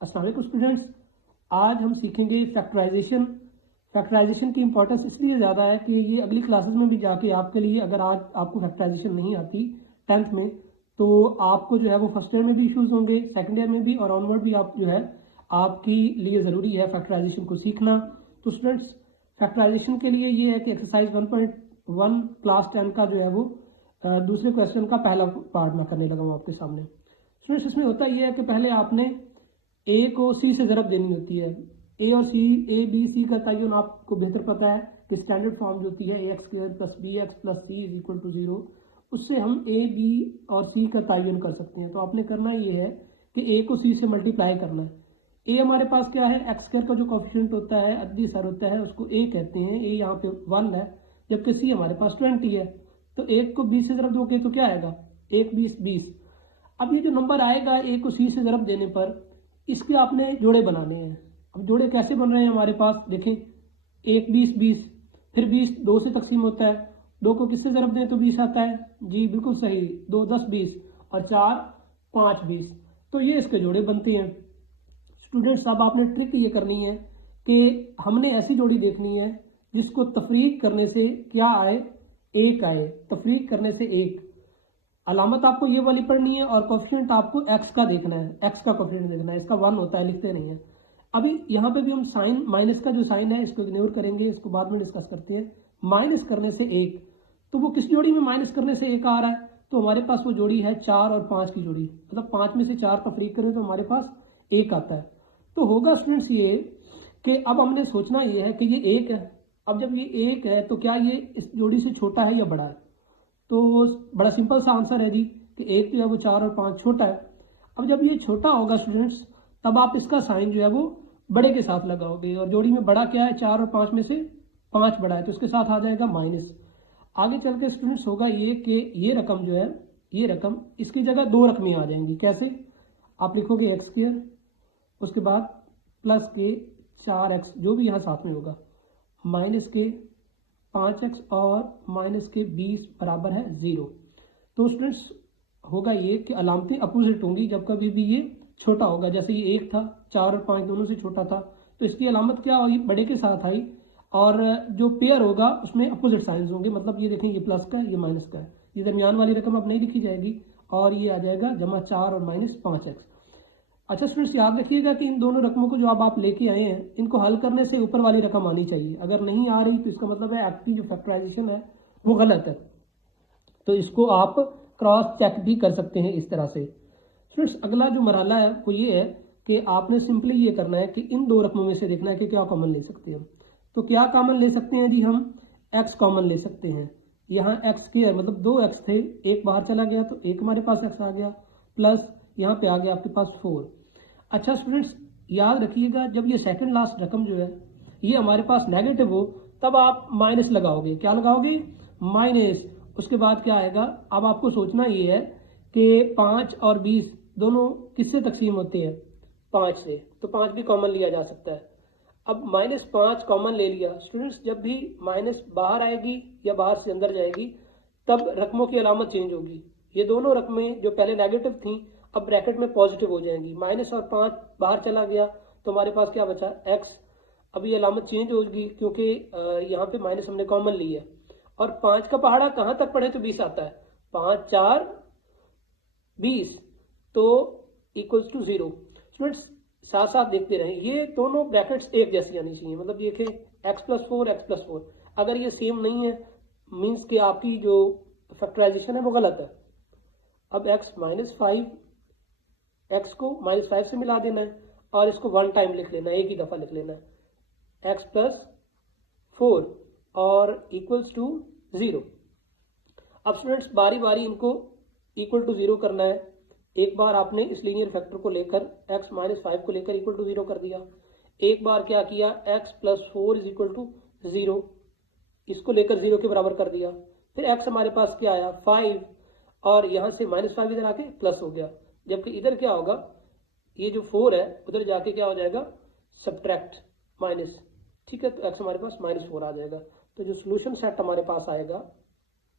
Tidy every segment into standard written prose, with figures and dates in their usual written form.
अस्सलाम वालेकुम स्टूडेंट्स, आज हम सीखेंगे फैक्टराइजेशन। फैक्टराइजेशन की इंपॉर्टेंस इसलिए ज़्यादा है कि ये अगली क्लासेस में भी जाके आपके लिए, अगर आज आपको फैक्टराइजेशन नहीं आती 10th में, तो आपको जो है वो फर्स्ट ईयर में भी इश्यूज होंगे, सेकंड ईयर में भी, और ऑनवर्ड भी आप जो है आपकी लिए ज़रूरी है फैक्टराइजेशन को सीखना। तो स्टूडेंट्स, फैक्टराइजेशन के लिए ये है कि एक्सरसाइज 1.1 क्लास 10 का जो है वो दूसरे क्वेश्चन का पहला पार्ट मैं करने लगा हूँ आपके सामने। स्टूडेंट्स, इसमें होता ये है कि पहले आपने ए को सी से ज़रब देनी होती है। ए और सी, ए बी सी का तयन आपको बेहतर पता है कि स्टैंडर्ड फॉर्म जो होती है A x square plus B x plus C is equal to 0, उससे हम ए बी और सी का तयन कर सकते हैं। तो आपने करना ये है कि ए को सी से मल्टीप्लाई करना है। ए हमारे पास क्या है, एक्स स्क्वायर का जो कोफिशिएंट होता है, अद्दी सर होता है, उसको ए कहते हैं। ए यहाँ पे 1 है, जबकि सी हमारे पास 20 है। तो एक को 20 से ज़रब दोगे तो क्या आएगा, 1 20 20। अब ये जो नंबर आएगा ए को सी से ज़रब देने पर, इसके आपने जोड़े बनाने हैं। अब जोड़े कैसे बन रहे हैं हमारे पास, देखें, 1 20 20, फिर 20 2 से तकसीम होता है, 2 को किससे ज़रब दें तो 20 आता है। जी बिल्कुल सही, 2 10 20 और 4 5 20। तो ये इसके जोड़े बनते हैं। स्टूडेंट्स, अब आपने ट्रिक ये करनी है कि हमने ऐसी जोड़ी देखनी है जिसको तफरीक करने से क्या आए, 1 आए। तफरीक करने से 1, अलामत आपको ये वाली पढ़नी है और कोफिशिएंट आपको एक्स का देखना है, एक्स का कोफिशिएंट देखना है। इसका 1 होता है, लिखते नहीं है। अभी यहाँ पे भी हम साइन, माइनस का जो साइन है इसको इग्नोर करेंगे, इसको बाद में डिस्कस करते हैं। माइनस करने से 1, तो वो किस जोड़ी में माइनस करने से 1 आ रहा है, तो हमारे पास वो जोड़ी है 4 और 5 की जोड़ी। मतलब 5 में से 4 तफरीक करें तो हमारे पास 1 आता है। तो होगा स्टूडेंट्स ये कि अब हमने सोचना ये है कि ये 1 है। अब जब ये 1 है तो क्या ये इस जोड़ी से छोटा है या बड़ा है? तो बड़ा सिंपल सा आंसर है जी कि 1 जो है वो 4 और 5 छोटा है। अब जब ये छोटा होगा स्टूडेंट्स, तब आप इसका साइन जो है वो बड़े के साथ लगाओगे, और जोड़ी में बड़ा क्या है, 4 और 5 में से 5 बड़ा है, तो इसके साथ आ जाएगा माइनस। आगे चल के स्टूडेंट्स होगा ये कि ये रकम जो है, ये रकम इसकी जगह 2 रकमें आ जाएंगी। कैसे? आप लिखोगे एक्स स्क्वायर, उसके बाद प्लस के 4x जो भी यहाँ साथ में होगा, माइनस के 5x और माइनस के 20 बराबर है 0। तो स्टूडेंट्स होगा ये कि अलामतें अपोजिट होंगी जब कभी भी ये छोटा होगा। जैसे ये 1 था, 4 और 5 दोनों से छोटा था, तो इसकी अलामत क्या होगी, बड़े के साथ आई। और जो पेयर होगा उसमें अपोजिट साइंस होंगे। मतलब ये देखें, ये प्लस का है, ये माइनस का है। ये दरमियान वाली रकम अब नहीं लिखी जाएगी और ये आ जाएगा जमा 4 और माइनस 5x। अच्छा स्टूडेंट्स, याद रखिएगा कि इन दोनों रकमों को जो अब आप लेके आए हैं, इनको हल करने से ऊपर वाली रकम आनी चाहिए। अगर नहीं आ रही तो इसका मतलब है आपकी जो फैक्टराइजेशन है वो गलत है। तो इसको आप क्रॉस चेक भी कर सकते हैं इस तरह से। स्टूडेंट्स, अगला जो मरहला है वो ये है कि आपने सिंपली ये करना है कि इन दो रकमों में से देखना है कि क्या कॉमन ले सकते हैं। तो क्या कॉमन ले सकते हैं जी, हम एक्स कॉमन ले सकते हैं। यहाँ एक्स स्क्वायर मतलब 2x थे, एक बाहर चला गया तो एक हमारे पास x आ गया, प्लस यहाँ पे आ गया आपके पास 4। अच्छा स्टूडेंट्स, याद रखिएगा जब ये सेकंड लास्ट रकम जो है ये हमारे पास नेगेटिव हो, तब आप माइनस लगाओगे। क्या लगाओगे? माइनस। उसके बाद क्या आएगा, अब आपको सोचना ये है कि 5 और 20 दोनों किससे तकसीम होते हैं, 5 से, तो 5 भी कॉमन लिया जा सकता है। अब -5 कॉमन ले लिया। स्टूडेंट्स, जब भी माइनस बाहर आएगी या बाहर से अंदर जाएगी, तब रकमों की अलामत चेंज होगी। ये दोनों रकमें जो पहले नेगेटिव थी अब ब्रैकेट में पॉजिटिव हो जाएंगी। माइनस और 5 बाहर चला गया तो हमारे पास क्या बचा, x। अब ये अलामत चेंज होगी क्योंकि यहाँ पे माइनस हमने कॉमन ली है। और 5 का पहाड़ा कहाँ तक पढ़े तो 20 आता है, 5 4 20, तो इक्वल्स टू 0। स्टूडेंट्स, साथ साथ देखते रहें, ये दोनों ब्रैकेट्स एक जैसी आनी चाहिए। मतलब ये x+4 अगर ये सेम नहीं है मीन्स कि आपकी जो फैक्टराइजेशन है वो गलत है। अब x-5, x को -5 से मिला देना है और इसको 1 टाइम लिख लेना है, एक ही दफा लिख लेना है, x+4 और इक्वल्स टू 0। अब स्टूडेंट्स, बारी बारी इनको इक्वल टू 0 करना है। एक बार आपने इस लीनियर फैक्टर को लेकर x-5 को लेकर इक्वल टू 0 कर दिया। एक बार क्या किया, x+4 इज इक्वल टू 0, इसको लेकर 0 के बराबर कर दिया। फिर x हमारे पास क्या आया, 5, और यहां से -5 इधर आके प्लस हो गया। जबकि इधर क्या होगा, ये जो 4 है उधर जाके क्या हो जाएगा, सब्ट्रैक्ट माइनस। ठीक है, तो x हमारे पास -4 आ जाएगा। तो जो सोल्यूशन सेट हमारे पास आएगा,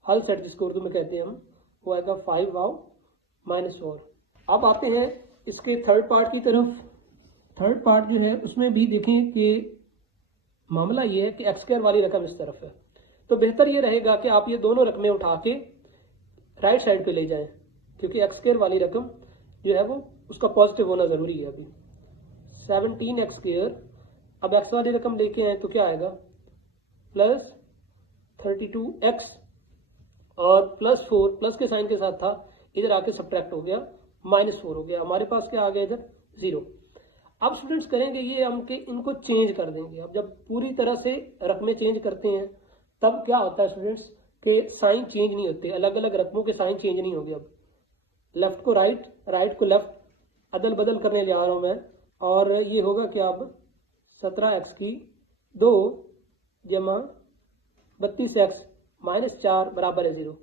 हल सेट जिसको उर्दू में कहते हैं हम, वो आएगा 5 वाव -4। अब आते हैं इसके थर्ड पार्ट की तरफ। थर्ड पार्ट जो है उसमें भी देखें कि मामला ये है कि एक्स स्क्वायर वाली रकम इस तरफ है, तो बेहतर ये रहेगा कि आप ये दोनों रकमें उठा के राइट साइड पे ले जाएं, क्योंकि एक्स स्क्वायर वाली रकम जो है वो उसका पॉजिटिव होना जरूरी है। अभी 17x स्क्वायर, अब एक्स वाली रकम लेके आए तो क्या आएगा, प्लस 32x और प्लस 4, प्लस के साइन के साथ था, इधर आके सब्ट्रैक्ट हो गया, -4 हो गया, हमारे पास क्या आ गया इधर 0। अब स्टूडेंट्स करेंगे ये हम कि इनको चेंज कर देंगे। अब जब पूरी तरह से रकमें चेंज करते हैं तब क्या होता है स्टूडेंट्स के साइन चेंज नहीं होते, अलग अलग रकमों के साइन चेंज नहीं होंगे। अब लेफ्ट को राइट, राइट को लेफ्ट अदल बदल करने ले आ रहा हूं मैं, और ये होगा क्या, अब 17x की 2 जमा 32x -4 बराबर है 0।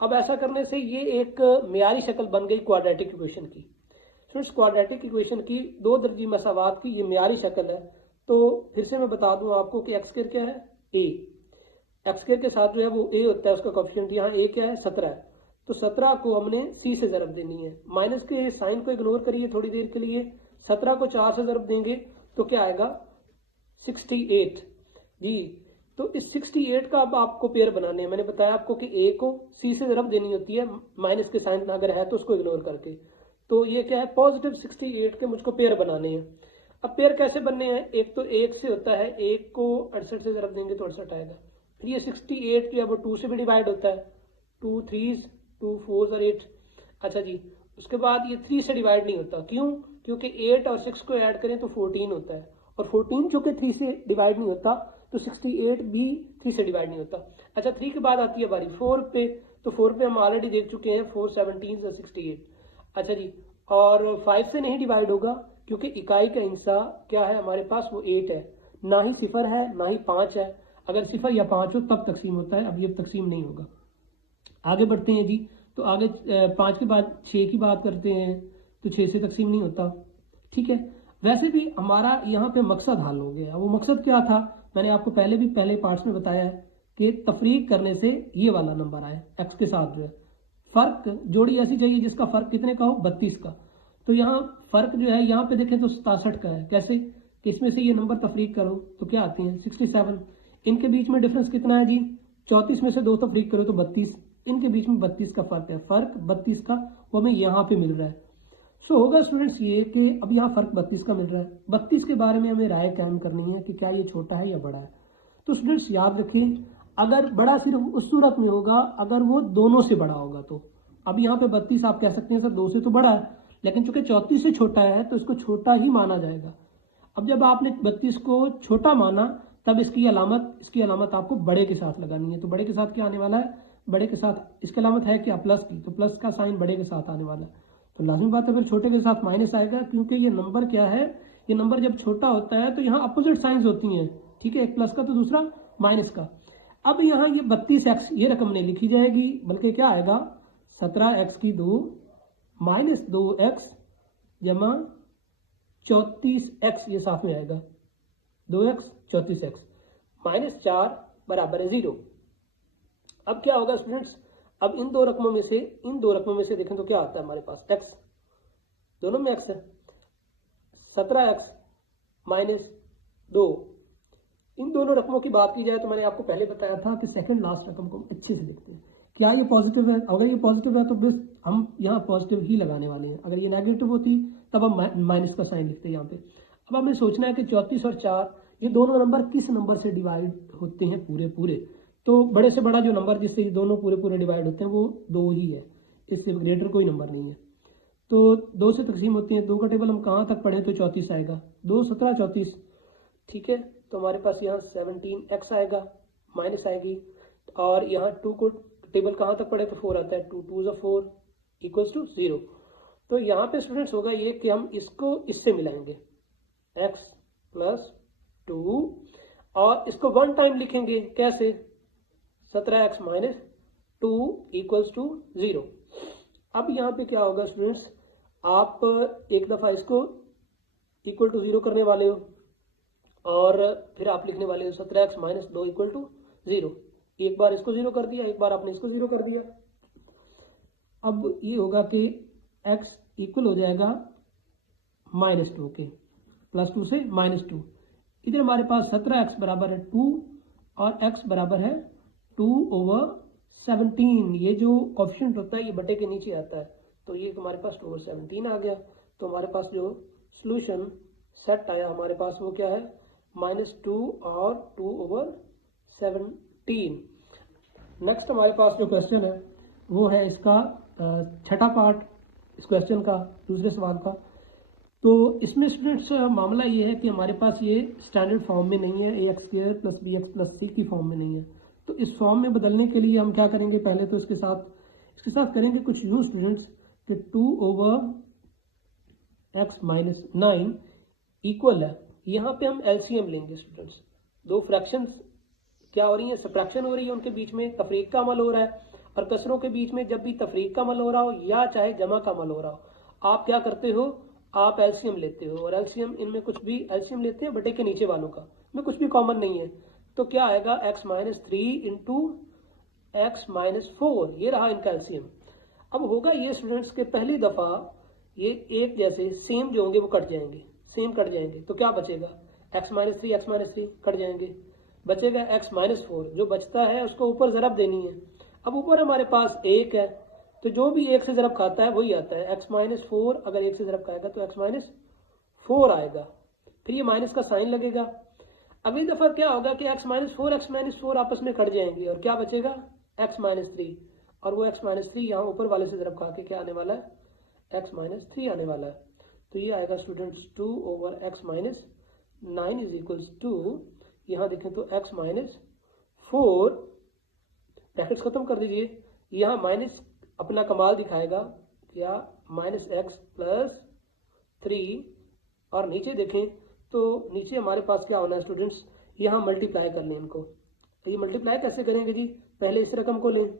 अब ऐसा करने से ये एक मियारी शक्ल बन गई क्वाड्रेटिक इक्वेशन की। फ्रेंड्स क्वाड्रेटिक इक्वेशन की 2 दर्जी मसावात की ये मियारी शक्ल है। तो फिर से मैं बता दूं आपको कि एक्स स्क्वायर क्या है, a, एक्स स्क्वायर के साथ जो है वो a होता है, उसका कोएफिशिएंट यहाँ a क्या है 17 है, तो 17 को हमने c से ज़रब देनी है। माइनस के साइन को इग्नोर करिए थोड़ी देर के लिए, 17 को 4 से ज़रब देंगे तो क्या आएगा 68 जी। तो इस 68 का अब आपको पेयर बनाने हैं। मैंने बताया आपको कि a को c से ज़रब देनी होती है, माइनस के साइन अगर है तो उसको इग्नोर करके। तो ये क्या है पॉजिटिव 68 के मुझको पेयर बनाने हैं। अब पेयर कैसे बनने हैं, एक तो 1 से होता है, 1 को 68 से ज़रब देंगे तो 68 आएगा। फिर ये 68 जो है वो 2 से भी डिवाइड होता है, 2 3s 2 4s और 8। अच्छा जी, उसके बाद ये 3 से डिवाइड नहीं होता, क्यों, क्योंकि 8 और 6 को ऐड करें तो 14 होता है, और 14 चूंकि 3 से डिवाइड नहीं होता तो 68 भी 3 से डिवाइड नहीं होता। अच्छा 3 के बाद आती है बारी 4 पे, तो 4 पे हम ऑलरेडी देख चुके हैं, 4 17 68। अच्छा जी, और 5 से नहीं डिवाइड होगा क्योंकि इकाई का हिस्सा क्या है हमारे पास, वो 8 है, ना ही 0 है ना ही 5 है। अगर 0 या 5 हो तब तकसीम होता है, अब ये तकसीम नहीं होगा। आगे बढ़ते हैं जी, तो आगे 5 के बाद 6 की बात करते हैं, तो 6 से तकसीम नहीं होता, ठीक है। वैसे भी हमारा यहाँ पे मकसद हल हो गया। वो मकसद क्या था, मैंने आपको पहले पार्ट्स में बताया है कि तफरीक करने से ये वाला नंबर आए, एक्स के साथ जो है फर्क जोड़ी ऐसी चाहिए जिसका फर्क कितने का हो, 32 का। तो यहाँ फर्क जो है यहाँ पे देखें तो 67 का है। कैसे कि इसमें से ये नंबर तफरीक करो तो क्या आती है 67। इनके बीच में डिफरेंस कितना है जी, 34 में से 2 तफरीक करो तो 32, इनके बीच में 32 का फर्क है, फर्क 32 का वो हमें यहाँ पे मिल रहा है। सो होगा स्टूडेंट्स ये कि अब यहाँ फर्क 32 का मिल रहा है, 32 के बारे में हमें राय कायम करनी है कि क्या ये छोटा है या बड़ा है। तो स्टूडेंट्स याद रखिए, अगर बड़ा सिर्फ उस सूरत में होगा अगर वो दोनों से बड़ा होगा। तो अब यहाँ पे 32 आप कह सकते हैं सर 2 से तो बड़ा है, लेकिन चूंकि 34 से छोटा है तो इसको छोटा ही माना जाएगा। अब जब आपने 32 को छोटा माना तब इसकी अलामत आपको बड़े के साथ लगानी है। तो बड़े के साथ क्या आने वाला है, बड़े के साथ इसकी अलामत है क्या प्लस की, तो प्लस का साइन बड़े के साथ आने वाला है। तो लाजमी बात है फिर छोटे के साथ माइनस आएगा, क्योंकि ये नंबर क्या है, ये नंबर जब छोटा होता है तो यहाँ अपोजिट साइंस होती हैं, ठीक है, एक प्लस का तो दूसरा माइनस का। अब यहाँ ये 32x ये रकम नहीं लिखी जाएगी, बल्कि क्या आएगा 17x की 2 -2x जमा 34x, ये साथ में आएगा 2x 34x -4 बराबर है 0। अब क्या होगा स्टूडेंट्स, अब इन दो रकमों में से देखें तो क्या आता है हमारे पास, x, दोनों में x है, 17x -2। इन दोनों रकमों की बात की जाए तो मैंने आपको पहले बताया था कि सेकंड लास्ट रकम को अच्छे से लिखते हैं। क्या ये पॉजिटिव है, अगर ये पॉजिटिव है तो बस हम यहाँ पॉजिटिव ही लगाने वाले हैं, अगर ये नेगेटिव होती तब हम माइनस का साइन लिखते हैं यहाँ पे। अब हमें सोचना है कि 34 और 4 ये दोनों नंबर किस नंबर से डिवाइड होते हैं पूरे। तो बड़े से बड़ा जो नंबर जिससे ये दोनों पूरे डिवाइड होते हैं वो 2 ही है, इससे ग्रेटर कोई नंबर नहीं है। तो 2 से तकसीम होती है, 2 का टेबल हम कहाँ तक पढ़े तो 34 आएगा, 2 17 34, ठीक है। तो हमारे पास यहाँ 17x आएगा, माइनस आएगी, और यहाँ 2 को टेबल कहाँ तक पढ़े तो 4 आता है, 2 2 4 इक्वल्स टू 0। तो यहाँ पे स्टूडेंट्स होगा ये कि हम इसको इससे मिलाएंगे x + 2 और इसको 1 टाइम लिखेंगे, कैसे 17x - 2 इक्वल्स टू 0। अब यहाँ पे क्या होगा स्टूडेंट्स, आप एक दफा इसको इक्वल टू 0 करने वाले हो और फिर आप लिखने वाले हो 17x - 2 इक्वल टू 0। एक बार इसको 0 कर दिया, एक बार आपने इसको 0 कर दिया। अब ये होगा कि x इक्वल हो जाएगा -2 के, +2 से -2। इधर हमारे पास 17x बराबर है 2 और x बराबर है 2/17। ये जो कोफिशिएंट होता है ये बटे के नीचे आता है, तो ये हमारे पास 2/17 आ गया। तो हमारे पास जो सोल्यूशन सेट आया हमारे पास वो क्या है, -2 और 2/17। नेक्स्ट हमारे पास जो क्वेश्चन है वो है इसका छठा पार्ट इस क्वेश्चन का, दूसरे सवाल का। तो इसमें स्टूडेंट्स मामला ये है कि हमारे पास ये स्टैंडर्ड फॉर्म में नहीं है, ax² + bx + c की फॉर्म में नहीं है। तो इस फॉर्म में बदलने के लिए हम क्या करेंगे, पहले तो इसके साथ करेंगे कुछ यूज स्टूडेंट्स कि 2/x-9 इक्वल है, यहाँ पे हम एलसीएम लेंगे स्टूडेंट्स। दो फ्रैक्शंस क्या हो रही है, सब्ट्रैक्शन हो रही है, उनके बीच में तफरीक का अमल हो रहा है। और कसरों के बीच में जब भी तफरीक का अमल हो रहा हो या चाहे जमा का अमल हो रहा हो, आप क्या करते हो, आप एलसीएम लेते हो। और एलसीएम इनमें कुछ भी एलसीएम लेते हैं बटे के नीचे वालों का, में कुछ भी कॉमन नहीं है। तो क्या आएगा, x-3 इंटू x-4, ये रहा इनका एलसीएम। अब होगा ये स्टूडेंट्स के पहली दफा ये एक जैसे सेम जो होंगे वो कट जाएंगे, सेम कट जाएंगे। तो क्या बचेगा, x-3 कट जाएंगे, बचेगा x-4। जो बचता है उसको ऊपर ज़रब देनी है। अब ऊपर हमारे पास 1 है, तो जो भी 1 से ज़रब खाता है वही आता है। x-4 अगर 1 से ज़रब खाएगा तो x-4 आएगा, फिर ये माइनस का साइन लगेगा। अगली दफा क्या होगा कि x-4 आपस में कट जाएंगे और क्या बचेगा, x-3। और वो x-3 यहाँ ऊपर वाले से ज़रब खा के क्या आने वाला है, x-3 आने वाला है। तो ये आएगा students 2/x-9 is equals to, यहाँ देखें तो x-4, ब्रैकेट्स खत्म कर दीजिए, यहाँ माइनस अपना कमाल दिखाएगा क्या, -x + 3। और नीचे देखें तो नीचे हमारे पास क्या होना है स्टूडेंट्स, यहाँ मल्टीप्लाई कर लें इनको। तो ये मल्टीप्लाई कैसे करेंगे जी, पहले इस रकम को लें,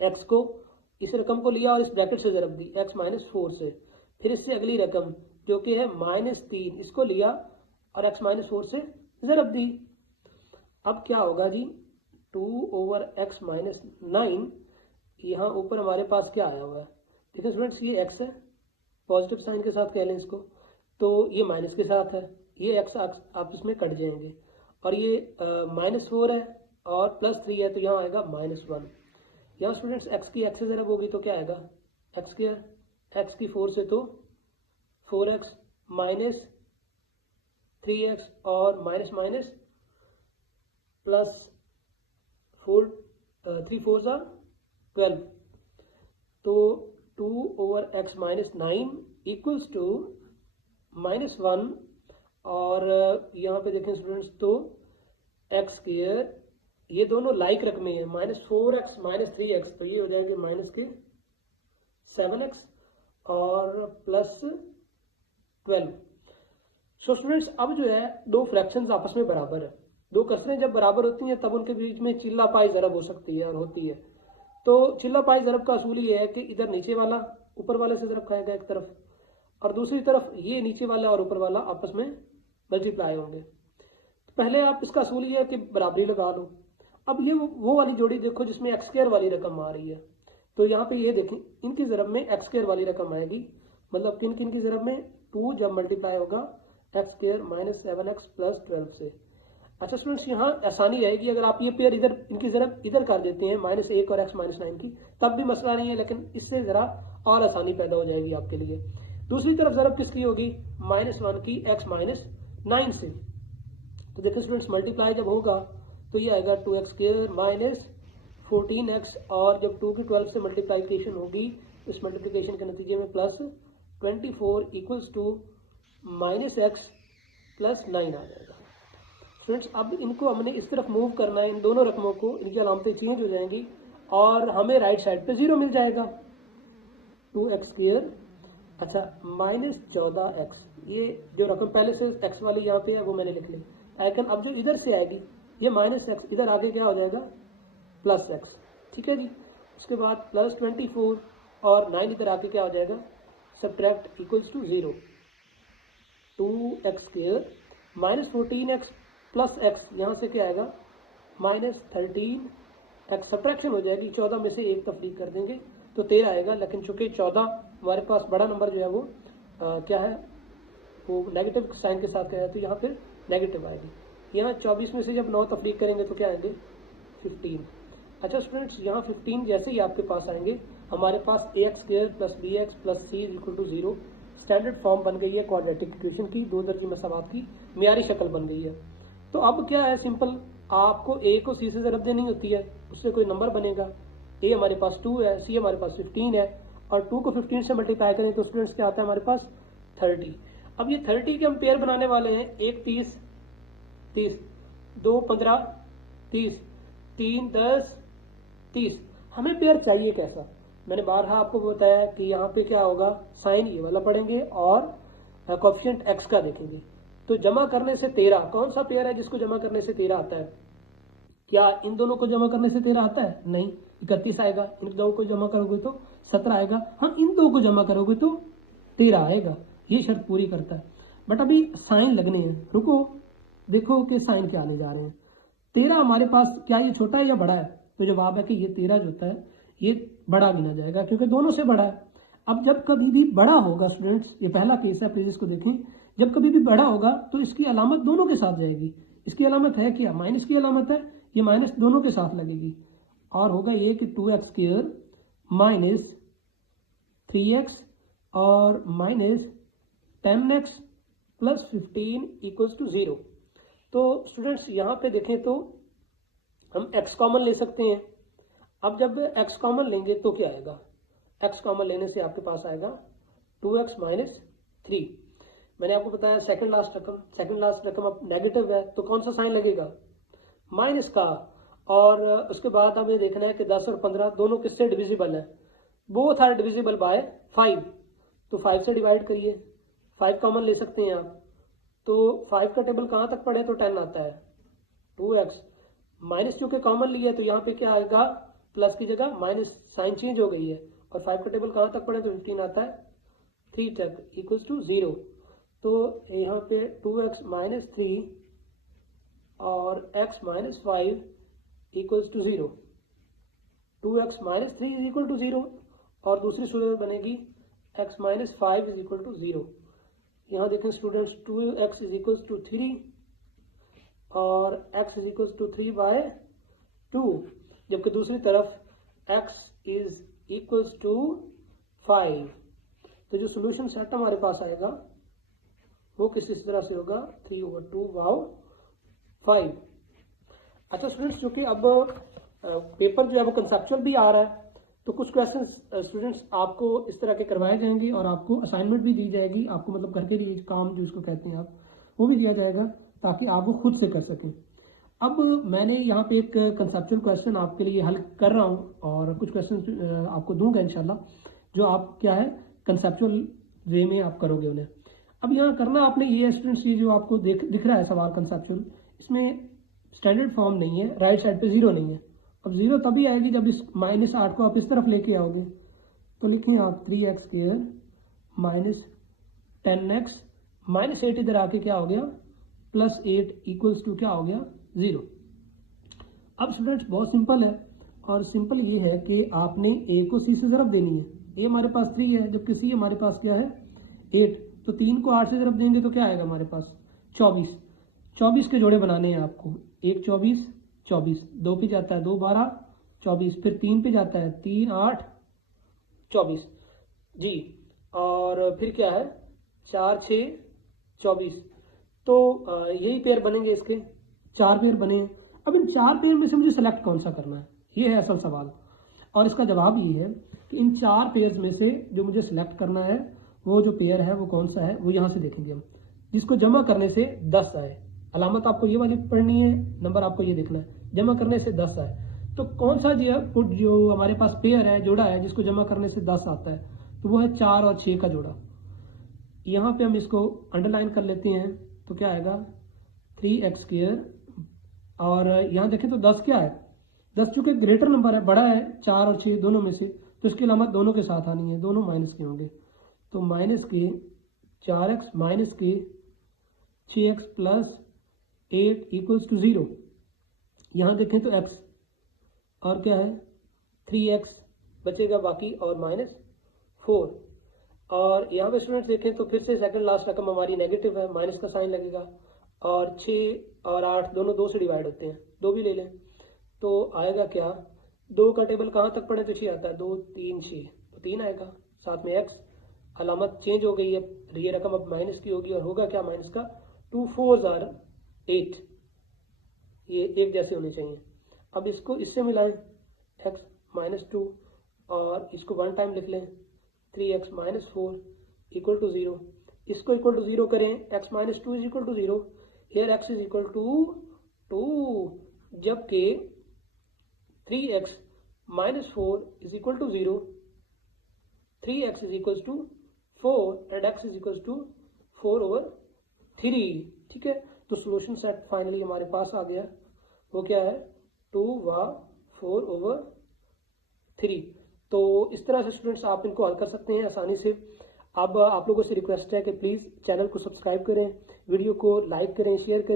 x को, इस रकम को लिया और इस ब्रैकेट से ज़रब दी x-4 से, फिर इससे अगली रकम जो कि है -3, इसको लिया और x-4 से ज़रब दी। अब क्या होगा जी, 2/x-9, यहाँ ऊपर हमारे पास क्या आया हुआ है, देखिए स्टूडेंट्स ये x है, पॉजिटिव साइन के साथ कह लें इसको, तो ये माइनस के साथ है, ये x आपस में कट जाएंगे। और ये -4 है और +3 है, तो यहाँ आएगा -1। यहाँ स्टूडेंट्स x की x से ज़रब होगी तो क्या आएगा, x की 4 से तो 4x -3x और माइनस +4, 3 4s are 12। तो 2/x-9 इक्वल्स टू -1। और यहाँ पे देखें स्टूडेंट्स तो x², ये दोनों लाइक रकमें हैं, -4x -3x, तो ये हो जाएंगे -7x और +12। सो स्टूडेंट्स अब जो है दो फ्रैक्शंस आपस में बराबर है, दो कसरें जब बराबर होती हैं तब उनके बीच में चिल्ला पाई ज़रब हो सकती है और होती है। तो चिल्ला पाई ज़रब का असूल ये है कि इधर नीचे वाला ऊपर वाले से ज़रब खाएगा एक तरफ, और दूसरी तरफ ये नीचे वाला और ऊपर वाला आपस में मल्टीप्लाई होंगे। तो पहले आप इसका असूल ये है कि बराबरी लगा लो। अब ये वो वाली जोड़ी देखो जिसमें x² वाली रकम आ रही है, तो यहाँ पे ये देखें इनकी ज़रब में x² वाली रकम आएगी, मतलब किन किन की ज़रब में, 2 जब मल्टीप्लाई होगा x² -7x + 12 से। अच्छा स्टूडेंट्स यहाँ आसानी आएगी अगर आप ये पेयर इधर इनकी ज़रब इधर कर देते हैं -1 और x-9 की, तब भी मसला नहीं है, लेकिन इससे ज़रा और आसानी पैदा हो जाएगी आपके लिए। दूसरी तरफ ज़रब किसकी होगी, -1 की x-9 से। तो देखो स्टूडेंट्स मल्टीप्लाई जब होगा तो ये आएगा 2x² -14x, और जब 2 की 12 से मल्टीप्लीकेशन होगी इस मल्टीप्लिकेशन के नतीजे में +24 इक्वल्स टू -x + 9 आ जाएगा। स्टूडेंट्स अब इनको हमने इस तरफ मूव करना है, इन दोनों रकमों को, इनकी अलामतें चेंज हो जाएंगी और हमें राइट साइड पे 0 मिल जाएगा। 2x², अच्छा -14x, ये जो रकम पहले से x वाली यहाँ पे है वो मैंने लिख ली। लेकिन अब जो इधर से आएगी ये -x, इधर आगे क्या हो जाएगा, +x, ठीक है जी। उसके बाद +24 और 9 इधर आके क्या हो जाएगा, subtract equals to 0। 2x² -14x + x, यहाँ से क्या आएगा -13x, सब्ट्रैक्शन हो जाएगी, 14 में से 1 तफरीक कर देंगे तो 13 आएगा। लेकिन चूंकि 14 हमारे पास बड़ा नंबर जो है वो क्या है, वो नेगेटिव साइन के साथ गया तो यहाँ फिर नेगेटिव आएगी। यहाँ 24 में से जब 9 तफरीक करेंगे तो क्या आएंगे 15। अच्छा स्टूडेंट्स, यहाँ 15 जैसे ही आपके पास आएंगे हमारे पास ax² + bx + c = 0 standard form बन गई है क्वाड्रेटिक इक्वेशन की, 2 दर्जी मसावात की मियारी शक्ल बन गई है। तो अब क्या है, सिंपल आपको a को c से ज़रब देनी होती है, उससे कोई नंबर बनेगा। a हमारे पास 2 है, c हमारे पास 15 है और 2 को 15 से मल्टीप्लाई करें तो स्टूडेंट्स क्या आता है हमारे पास 30। अब ये 30 के हम पेयर बनाने वाले हैं, 1 30 30, 2 15 30, 3 10 30। हमें पेयर चाहिए कैसा, मैंने बारहा आपको बताया कि यहाँ पे क्या होगा, साइन ये वाला पढ़ेंगे और कोएफिशिएंट x का देखेंगे। तो जमा करने से 13 कौन सा पेयर है जिसको जमा करने से 13 आता है? क्या इन दोनों को जमा करने से 13 आता है? नहीं, 31 आएगा। इन दो को जमा करोगे तो 17 आएगा। हाँ, इन दो को जमा करोगे तो 13 आएगा। ये शर्त पूरी करता है। बट अभी साइन लगने हैं, रुको देखो कि साइन क्या आने जा रहे हैं। 13 हमारे पास क्या ये छोटा है या बड़ा है? तो जवाब है कि ये 13 जो होता है ये बड़ा गिना जाएगा क्योंकि दोनों से बड़ा है। अब जब कभी भी बड़ा होगा स्टूडेंट्स, ये पहला केस है, प्लीज इसको देखें। जब कभी भी बड़ा होगा तो इसकी अलामत दोनों के साथ जाएगी। इसकी अलामत है क्या? माइनस की अलामत है, ये माइनस दोनों के साथ लगेगी और होगा ये कि 2x² माइनस 3x और माइनस 10x + 15 = 0। तो स्टूडेंट्स यहाँ पे देखें तो हम x कॉमन ले सकते हैं। अब जब x कॉमन लेंगे तो क्या आएगा? x कॉमन लेने से आपके पास आएगा 2x - 3। मैंने आपको बताया सेकंड लास्ट रकम अब नेगेटिव है तो कौन सा साइन लगेगा? माइनस का। और उसके बाद हमें देखना है कि 10 और 15 दोनों किससे डिविजिबल है? Both are divisible by 5। तो 5 से डिवाइड करिए, 5 कॉमन ले सकते हैं आप। तो 5 का टेबल कहाँ तक पढ़े तो 10 आता है। 2x माइनस चूंकि कॉमन लिया है तो यहाँ पे क्या आएगा, प्लस की जगह माइनस, साइन चेंज हो गई है। और 5 का टेबल कहाँ तक पढ़े तो 15 आता है 3 तक = 0। तो यहाँ पे 2x - 3 और x - 5 = 0। 2x - 3 = 0 और दूसरी सूरत बनेगी x - 5 = 0। यहाँ देखें स्टूडेंट्स, 2x = 3 और x = 3/2, जबकि दूसरी तरफ x = 5। तो जो सोल्यूशन सेट हमारे पास आएगा वो किस तरह से होगा, 3/2/5। अच्छा स्टूडेंट्स, चूंकि अब पेपर जो है वो कंसेप्चुअल भी आ रहा है तो कुछ क्वेश्चन स्टूडेंट्स आपको इस तरह के करवाए जाएंगे और आपको असाइनमेंट भी दी जाएगी। आपको मतलब घर के लिए काम जो इसको कहते हैं आप, वो भी दिया जाएगा ताकि आप वो खुद से कर सकें। अब मैंने यहाँ पे एक कंसेप्चुअल क्वेश्चन आपके लिए हल कर रहा हूँ और कुछ क्वेश्चन आपको दूंगा इंशाल्लाह, जो आप क्या है कंसेप्चुअल वे में आप करोगे उन्हें। अब यहाँ करना आपने ये स्टूडेंट्स, ये जो आपको दिख रहा है सवाल कंसेप्चुअल, इसमें स्टैंडर्ड फॉर्म नहीं है, राइट साइड पे 0 नहीं है। अब 0 तभी आएगी जब इस -8 को आप इस तरफ लेके आओगे। तो लिखें आप 3x² माइनस 10x माइनस 8 इधर आके क्या हो गया +8 = क्या हो गया 0। अब स्टूडेंट्स बहुत सिंपल है और सिंपल ये है कि आपने a को c से ज़रब देनी है। a हमारे पास 3 है जबकि c हमारे पास क्या है 8। तो 3 को 8 से ज़रब देंगे तो क्या आएगा हमारे पास 24। 24 के जोड़े बनाने हैं आपको, 1 24 24, 2 पे जाता है 2 12 24, फिर 3 पे जाता है 3 8 24 जी, और फिर क्या है 4 6 24। तो यही पेयर बनेंगे, इसके 4 पेयर बने हैं। अब इन 4 पेयर में से मुझे सेलेक्ट कौन सा करना है, ये है असल सवाल। और इसका जवाब ये है कि इन 4 पेयर्स में से जो मुझे सिलेक्ट करना है वो जो पेयर है वो कौन सा है, वो यहाँ से देखेंगे हम, जिसको जमा करने से 10 आए। अलामत आपको ये वाली पढ़नी है, नंबर आपको ये देखना है, जमा करने से 10 आए। तो कौन सा जो हमारे पास पेयर है, जोड़ा है, जिसको जमा करने से 10 आता है, तो वो है 4 और 6 का जोड़ा। यहाँ पे हम इसको अंडरलाइन कर लेते हैं तो क्या आएगा 3x²। और यहाँ देखें तो 10 क्या है, 10 चूंकि ग्रेटर नंबर है, बड़ा है 4 और 6 दोनों में से, तो इसकी अलामत दोनों के साथ आनी है, दोनों माइनस के होंगे। तो -के 4x -के 6x + 8 = 0। यहाँ देखें तो x और क्या है 3x बचेगा बाकी और -4। और यहाँ पे स्टूडेंट्स देखें तो फिर से सेकंड लास्ट रकम हमारी नेगेटिव है, माइनस का साइन लगेगा। और 6 और 8 दोनों 2 से डिवाइड होते हैं, 2 भी ले लें तो आएगा क्या, 2 का टेबल कहाँ तक पढ़े तो 6 आता है, 2 3 6 तो 3 आएगा। साथ में एक्स अलामत चेंज हो गई है, ये रकम अब माइनस की होगी और होगा क्या माइनस का, 2 4 आर 8, ये एक जैसे होने चाहिए। अब इसको इससे मिलाएं, एक्स -2 और इसको 1 टाइम लिख लें, 3x - 4 इक्वल टू 0। इसको इक्वल टू 0 करें, x - 2 is equal to 0, here x is equal to 2, जबकि 3x - 4 is equal to 0, 3x is equal to 4 and x is equal to 4/3। ठीक है, तो सोल्यूशन सेट फाइनली हमारे पास आ गया, वो क्या है 2 व 4/3। तो इस तरह से स्टूडेंट्स आप इनको हल कर सकते हैं आसानी से। अब आप लोगों से रिक्वेस्ट है कि प्लीज़ चैनल को सब्सक्राइब करें, वीडियो को लाइक करें, शेयर करें।